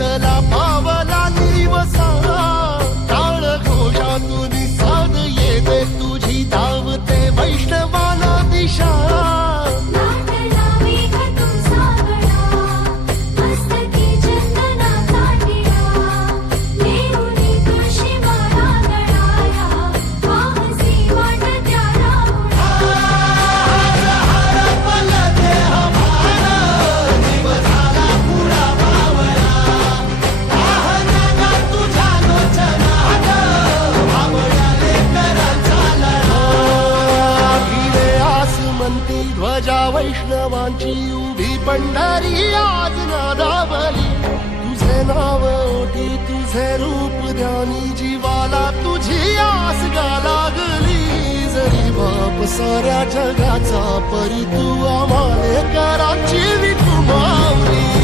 विठ्ठला पावला निवसा काळ घोषातून साध येते तुझी धावते वैष्णवाला दिशा ध्वजा वैष्णवांची उभी पंढरी आज नादावली तुझे नाव ओटी तुझे रूप ध्यानी जीवाला तुझी आस गा लागली जरी बाप साऱ्या जगाचा परी तू आम्हाले कराची विठू माऊली